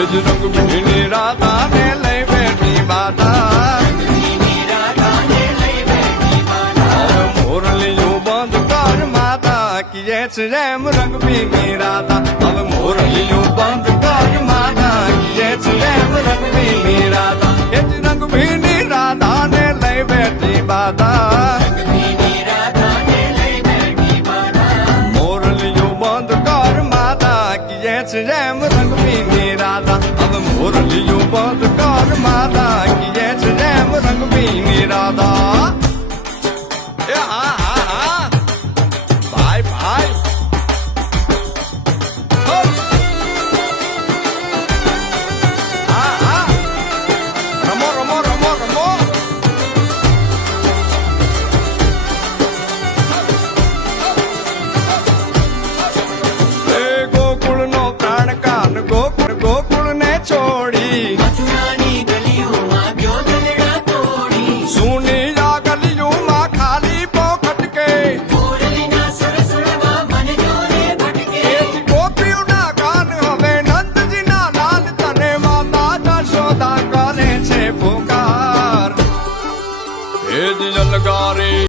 જ રંગ ભીની રાધા ને લઈ બેઠી માતા મોરલીયું બંધ કર માતા કિયે છે એમ રંગ ભીની રાધા હવે મોરલીયું બંધ કર